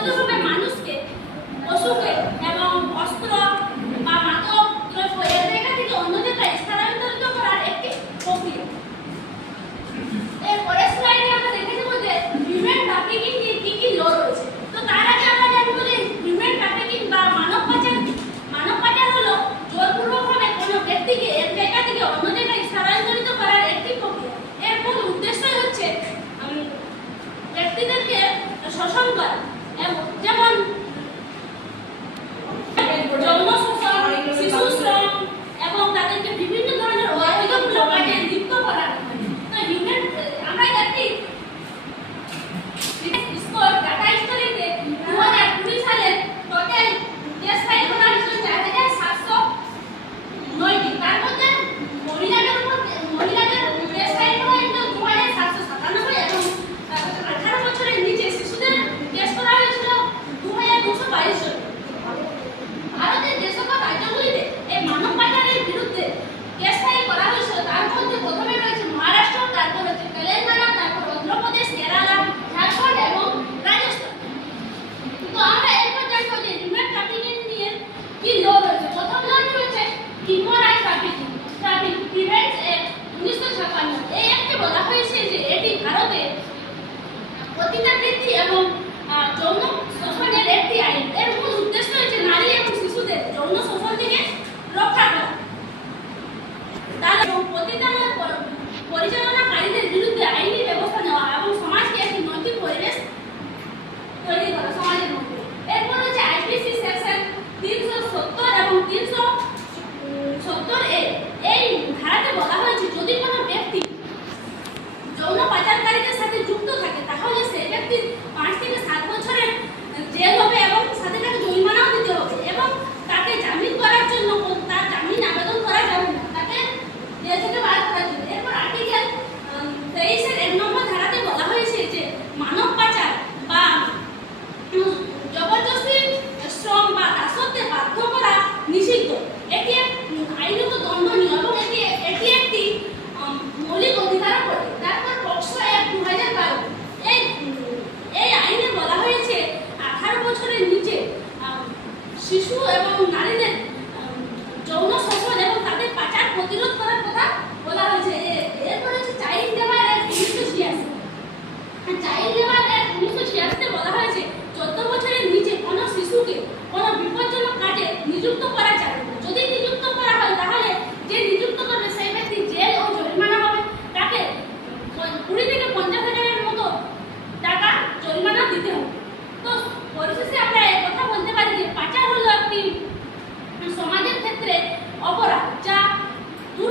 অবৈধভাবে মানুষকে, পশুকে এবং অস্ত্র বা মাদক দ্রব্য এক জায়গা থেকে অন্য জায়গায় স্থানান্তরিত করার একটি প্রক্রিয়া। এর পরের স্লাইডে আমরা দেখে দেব যে হিউম্যান ট্রাফিকিং নিয়ে কি কি ল রয়েছে। তো তার আগে আমরা জানব যে হিউম্যান ট্রাফিকিং বা মানব পাচার হলো জোরপূর্বকভাবে কোনো ব্যক্তিকে এক জায়গা থেকে অন্য জায়গায় স্থানান্তরিত করার একটি প্রক্রিয়া। এর মূল উদ্দেশ্য হচ্ছে ব্যক্তিদেরকে শোষণ করা, যেমন যৌন শোষণ, শিশু শ্রম এবং তাদেরকে বিভিন্ন ধরনের অবৈধমূলক কাজে লিপ্ত করা। তো হিউম্যান আমরা একটি স্কোর ডাটা হিস্টোরিতে 2020 সালে টোটাল কেস ফাইল করা হয়েছিল 4709টি। তার মধ্যে মহিলাদের কেস ফাইল করা হয়েছিল 2797 এবং 18 বছরের নিচে শিশুদের কেস করা হয়েছিল 2222 জন। ভারতের যেসব রাজ্যগুলিতে এই মানব পাচারের বিরুদ্ধে কেস ফাইল করা হয়েছিল তার মধ্যে প্রথমে রয়েছে মহারাষ্ট্র, তারপর হচ্ছে তেলেঙ্গানা, তারপর অন্ধ্রপ্রদেশ, কেরালা, ঝাড়খণ্ড এবং রাজস্থান। তো আমরা এরপর জানবো যে হিউম্যান ট্রাফিকিং নিয়ে কি ল রয়েছে। প্রথম ল রয়েছে হিউম্যান ট্রাফিকিং প্রিভেন্টস অ্যাক্ট 1956। এই অ্যাক্টে বলা হয়েছে যে এটি ভারতে পতিতাবৃত্তি এবং যৌন শোষণের একটি আইন। এর মূল উদ্দেশ্য হচ্ছে নারী এবং শিশুদের যৌন শোষণ থেকে রক্ষা করা। তারা পতিতালয় পরিচালনা